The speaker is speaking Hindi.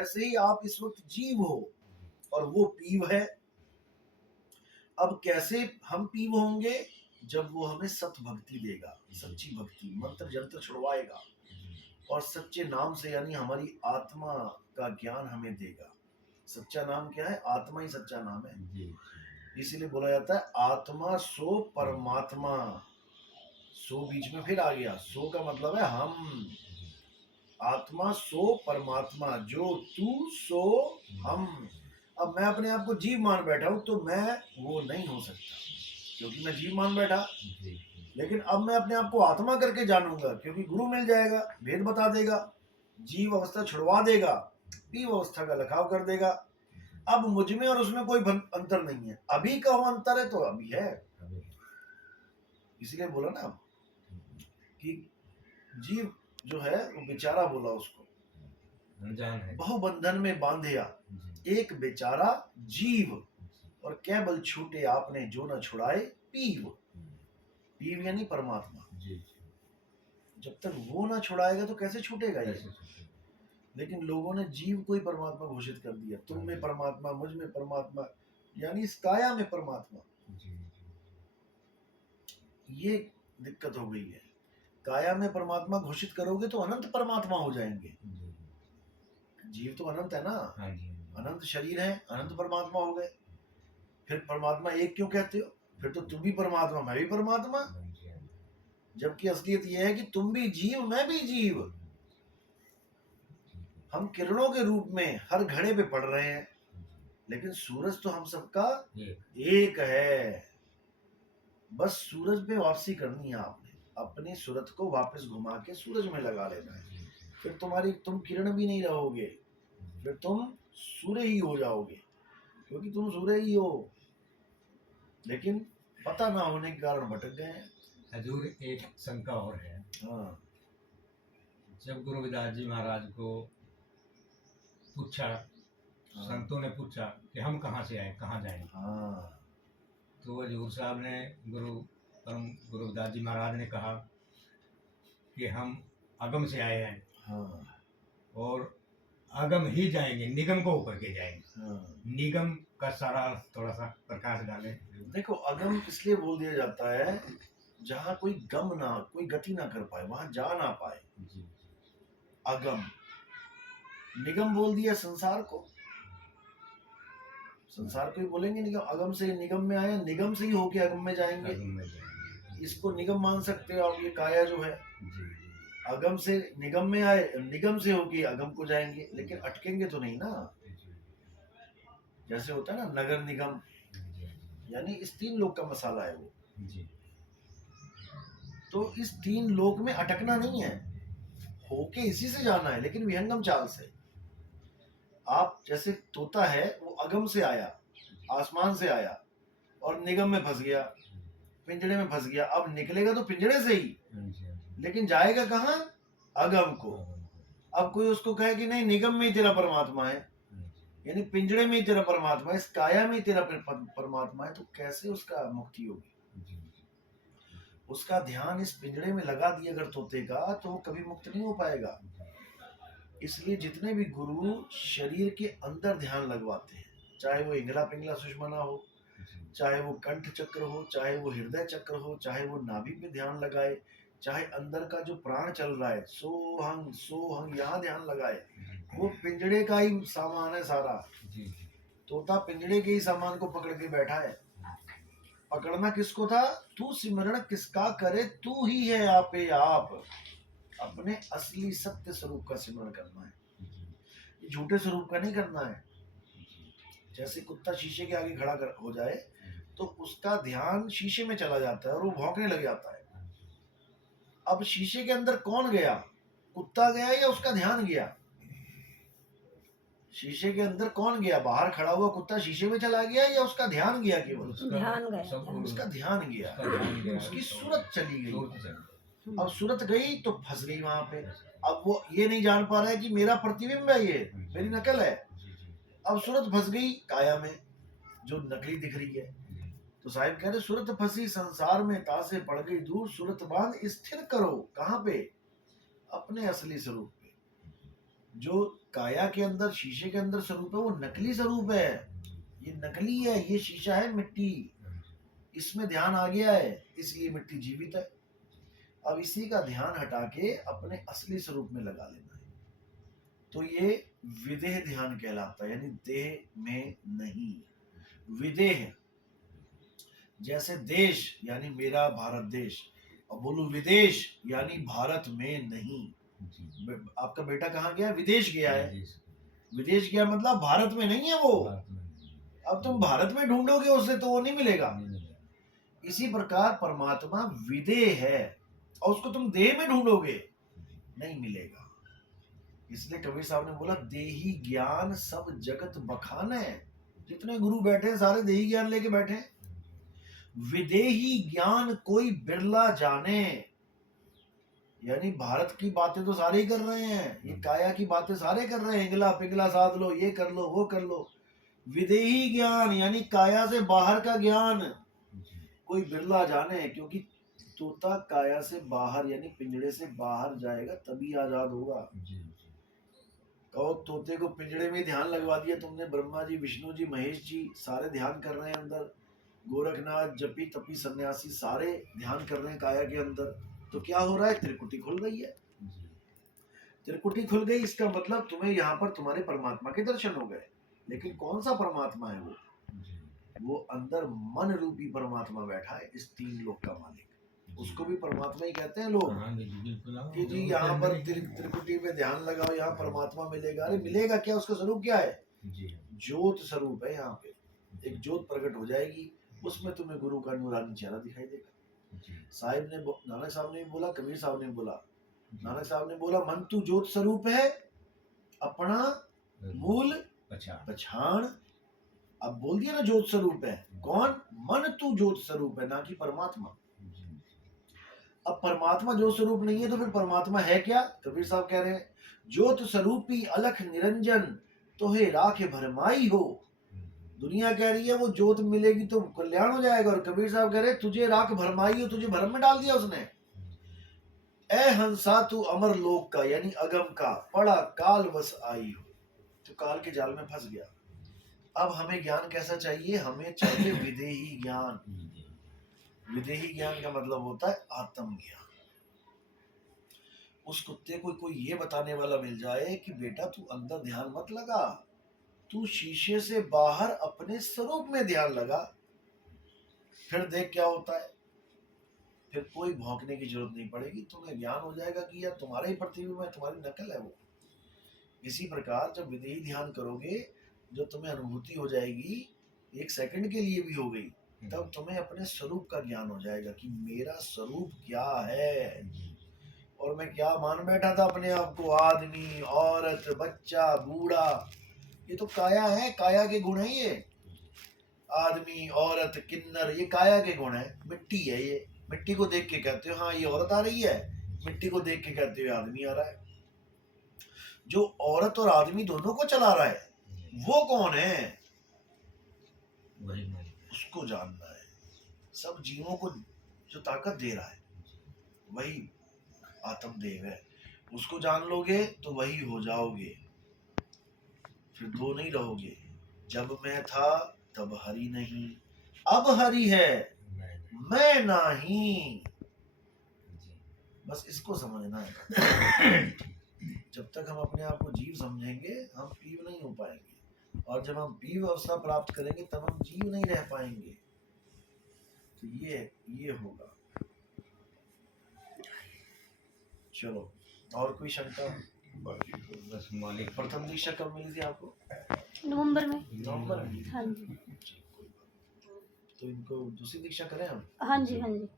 ऐसे ही आप इस वक्त जीव हो और वो पीव है। अब कैसे हम पीव होंगे? जब वो हमें सत भक्ति देगा, सच्ची भक्ति, मंत्र जंत्र छुड़वाएगा और सच्चे नाम से, यानी हमारी आत्मा का ज्ञान हमें देगा। सच्चा नाम क्या है? आत्मा ही सच्चा नाम है। इसीलिए बोला जाता है आत्मा सो परमात्मा। सो बीच में फिर आ गया, सो का मतलब है हम। आत्मा सो परमात्मा, जो तू सो हम। अब मैं अपने आप को जीव मान बैठा हूं तो मैं वो नहीं हो सकता, क्योंकि मैं जीव मान बैठा। लेकिन अब मैं अपने आप को आत्मा करके जानूंगा, क्योंकि गुरु मिल जाएगा, भेद बता देगा, जीव अवस्था छुड़वा देगा, पीव अवस्था का लखाव कर देगा। अब मुझ में और उसमें कोई अंतर नहीं है। अभी का वो अंतर है तो अभी है। इसलिए बोला ना कि जीव जो है वो बेचारा, बोला उसको बहुबंधन में बांधिया एक बेचारा जीव, और क्या बल छूटे आपने जो न छुड़ाए पीव। पीव यानी परमात्मा। जब तक वो ना छुड़ाएगा तो कैसे छूटेगा ये? लेकिन लोगों ने जीव को ही परमात्मा घोषित कर दिया। तुम में परमात्मा, मुझ में परमात्मा, यानी इस काया में परमात्मा। ये दिक्कत हो गई है। काया में परमात्मा घोषित करोगे तो अनंत परमात्मा हो जाएंगे। जीव तो अनंत है ना, अनंत शरीर है, अनंत परमात्मा हो गए। फिर परमात्मा एक क्यों कहते हो? फिर तो तुम भी परमात्मा, मैं भी परमात्मा। जबकि असलियत यह है कि तुम भी जीव, मैं भी जीव। हम किरणों के रूप में हर घड़े पे पड़ रहे हैं, लेकिन सूरज तो हम सबका एक है। बस सूरज पे वापसी करनी है आपने, अपनी सूरत को वापस घुमा के सूरज में लगा लेना है। फिर तुम किरण भी नहीं रहोगे, फिर तुम सूर्य ही हो जाओगे, क्योंकि तुम सूर्य ही हो। लेकिन पता ना होने के कारण भटक गए हैं। हजूर, एक शंका और है। हाँ। जब गुरु रविदास जी महाराज को पूछा, संतों ने पूछा कि हम कहाँ से आए, कहाँ जाएं, तो हजूर साहब ने, गुरु रविदास जी महाराज ने कहा कि हम अगम से आए हैं और अगम ही जाएंगे, निगम को ऊपर के जाएंगे। निगम का सारा थोड़ा सा प्रकाश डालें। देखो, अगम इसलिए बोल दिया जाता है जहाँ कोई गम ना, कोई गति ना कर पाए, वहां जा ना पाए, अगम। निगम बोल दिया संसार को, संसार को ही बोलेंगे निगम। अगम से निगम में आए, निगम से ही होके अगम में जाएंगे। इसको निगम मान सकते हो आप। ये काया जो है, अगम से निगम में आए, निगम से होके अगम को जाएंगे, लेकिन अटकेंगे तो नहीं ना। जैसे होता है ना नगर निगम, यानी इस तीन लोक का मसाला है वो। तो इस तीन लोक में अटकना नहीं है, होके इसी से जाना है, लेकिन विहंगम चाल से। आप जैसे तोता है, वो अगम से आया, आसमान से आया और निगम में फंस गया, पिंजड़े में फंस गया। अब निकलेगा तो पिंजड़े से ही, लेकिन जाएगा कहाँ? अगम को। अब कोई उसको कहे कि नहीं, निगम में ही तेरा परमात्मा है, यानी पिंजड़े में ही तेरा परमात्मा है, इस काया में ही तेरा परमात्मा है, तो कैसे उसका मुक्ति होगी? उसका ध्यान इस पिंजड़े में लगा दिया अगर तोते का, तो वो कभी मुक्त नहीं हो पाएगा। इसलिए जितने भी गुरु शरीर के अंदर ध्यान लगवाते हैं, चाहे वो इंगला पिंगला सुषमना हो, चाहे वो कंठ चक्र हो, चाहे वो हृदय चक्र हो, चाहे वो नाभि पे ध्यान लगाए, चाहे अंदर का जो प्राण चल रहा है, सोहंग यहाँ ध्यान लगाए, वो पिंजड़े का ही सामान है सारा। तोता पिंजड़े के ही सामान को पकड़ के बैठा है। पकड़ना किसको था? तू सिमरण किसका करे, तू ही है आपे आप। अपने असली सत्य स्वरूप का सिमरण करना है, झूठे स्वरूप का नहीं करना है। जैसे कुत्ता शीशे के आगे खड़ा हो जाए तो उसका ध्यान शीशे में चला जाता है और वो भौंकने लग जाता है। अब शीशे के अंदर कौन गया? कुत्ता गया या उसका ध्यान गया? शीशे के अंदर कौन गया? बाहर खड़ा हुआ कुत्ता शीशे में चला गया या उसका ध्यान गया? केवल ध्यान गया, उसका ध्यान गया, उसकी सूरत चली गई। अब सूरत गई तो फंस गई वहां पे। अब वो ये नहीं जान पा रहा है कि मेरा प्रतिबिंब है, ये मेरी नकल है। अब सूरत फंस गई काया में, जो नकली दिख रही है। तो साहिब कह रहे, सूरत फंसी संसार में, तासे पड़ गई दूर, सूरत बांध स्थिर करो। कहाँ पे? अपने असली स्वरूप पे। जो काया के अंदर, शीशे के अंदर स्वरूप है, वो नकली स्वरूप है। ये नकली है, ये शीशा है मिट्टी, इसमें ध्यान आ गया है, इसलिए मिट्टी जीवित है। अब इसी का ध्यान हटा के अपने असली स्वरूप में लगा लेना है, तो ये विदेह ध्यान कहलाता है, यानी देह में नहीं। विदेह जैसे देश यानी मेरा भारत देश, और बोलूं विदेश यानी भारत में नहीं। आपका बेटा कहाँ गया? विदेश गया है। विदेश गया मतलब भारत में नहीं है वो। अब तुम भारत में ढूंढोगे उसे तो वो नहीं मिलेगा। इसी प्रकार परमात्मा विदेह है, और उसको तुम देह में ढूंढोगे नहीं मिलेगा। इसलिए कबीर साहब ने बोला, देही ज्ञान सब जगत बखान है। जितने गुरु बैठे हैं सारे देही ज्ञान लेके बैठे हैं। विदेही ज्ञान कोई बिरला जाने, यानी भारत की बातें तो सारे ही कर रहे हैं, ये काया की बातें सारे कर रहे हैं, इंगला पिघला साध लो, ये कर लो वो कर लो। विदेही ज्ञान यानी काया से बाहर का ज्ञान कोई बिरला जाने, क्योंकि तोता काया से बाहर यानी पिंजड़े से बाहर जाएगा तभी आजाद होगा। कहो तोते को पिंजड़े में ध्यान लगवा दिया तुमने, ब्रह्मा जी, विष्णु जी, महेश जी सारे ध्यान कर रहे हैं अंदर, गोरखनाथ, जपी तपी सन्यासी सारे ध्यान कर रहे हैं काया के अंदर, तो क्या हो रहा है? त्रिकुटी खुल गई है। त्रिकुटी खुल गई, इसका मतलब तुम्हें यहाँ पर तुम्हारे परमात्मा के दर्शन हो गए। लेकिन कौन सा परमात्मा है वो? वो अंदर मन रूपी परमात्मा बैठा है, इस तीन लोक का मालिक। उसको भी परमात्मा ही कहते हैं लोग कि जी यहाँ पर त्रिकुटी में ध्यान लगाओ, यहाँ परमात्मा मिलेगा। अरे मिलेगा क्या? उसका स्वरूप क्या है? ज्योत स्वरूप है। यहाँ पे एक ज्योत प्रकट हो जाएगी, उसमें तुम्हें गुरु का नूरानी चेहरा दिखाई देगा। साहिब ने, नानक साहब ने बोला, कबीर साहब ने बोला, नानक साहब ने बोला, मन तू ज्योत स्वरूप है, अपना मूल पछाण। अब बोल दिया ना ज्योत स्वरूप है। कौन? मन तू ज्योत स्वरूप है, ना कि परमात्मा। अब परमात्मा ज्योत स्वरूप नहीं है तो फिर परमात्मा है क्या? कबीर साहब कह रहे हैं, ज्योत स्वरूपी अलख निरंजन तोहे राखे भरमाई हो। दुनिया कह रही है वो ज्योत मिलेगी तो कल्याण हो जाएगा, और कबीर साहब कह रहे तुझे राख भरमाई हो, तुझे भरम में डाल दिया उसने। ए हंसा तू अमर लोक का, यानी अगम का, पड़ा काल वस आई हो, तो काल के जाल में फंस गया। अब हमें ज्ञान कैसा चाहिए? हमें चाहिए विदेही ज्ञान। विदेही ज्ञान का मतलब होता है आत्म ज्ञान। उस कुत्ते को कोई ये बताने वाला मिल जाए कि बेटा तू अंदर ध्यान मत लगा, तू शीशे से बाहर अपने स्वरूप में ध्यान लगा, फिर देख क्या होता है। फिर कोई भौंकने की जरूरत नहीं पड़ेगी, तुम्हें ज्ञान हो जाएगा कि यार तुम्हारा ही प्रतिबिंब है, तुम्हारी नकल है वो। इसी प्रकार जब विदेही ध्यान करोगे, जब तुम्हें अनुभूति हो जाएगी, एक सेकंड के लिए भी हो गई, तब तुम्हें अपने स्वरूप का ज्ञान हो जाएगा कि मेरा स्वरूप क्या है। और मैं क्या मान बैठा था अपने आप को, आदमी, औरत, बच्चा, बूढ़ा, ये तो काया है, काया के गुण है ये। आदमी, औरत, किन्नर, ये काया के गुण है। मिट्टी है ये, मिट्टी को देख के कहते हो हाँ ये औरत आ रही है, मिट्टी को देख के कहते हो आदमी आ रहा है। जो औरत और आदमी दोनों को चला रहा है वो कौन है? उसको जानना है। सब जीवों को जो ताकत दे रहा है वही आत्मदेव है। उसको जान लोगे तो वही हो जाओगे, फिर दो नहीं रहोगे। जब मैं था तब हरि नहीं, अब हरि है मैं नहीं। बस इसको समझना है। जब तक हम अपने आप को जीव समझेंगे हम पीव नहीं हो पाएंगे, और जब हम पीव अवस्था प्राप्त करेंगे तब हम जीव नहीं रह पाएंगे। तो ये होगा। चलो, और कोई शंका? बस मालिक। प्रथम दीक्षा कब मिली थी आपको? नवंबर में। नवंबर में? हाँ जी। तो इनको दूसरी दीक्षा करें हम? हाँ जी हाँ जी।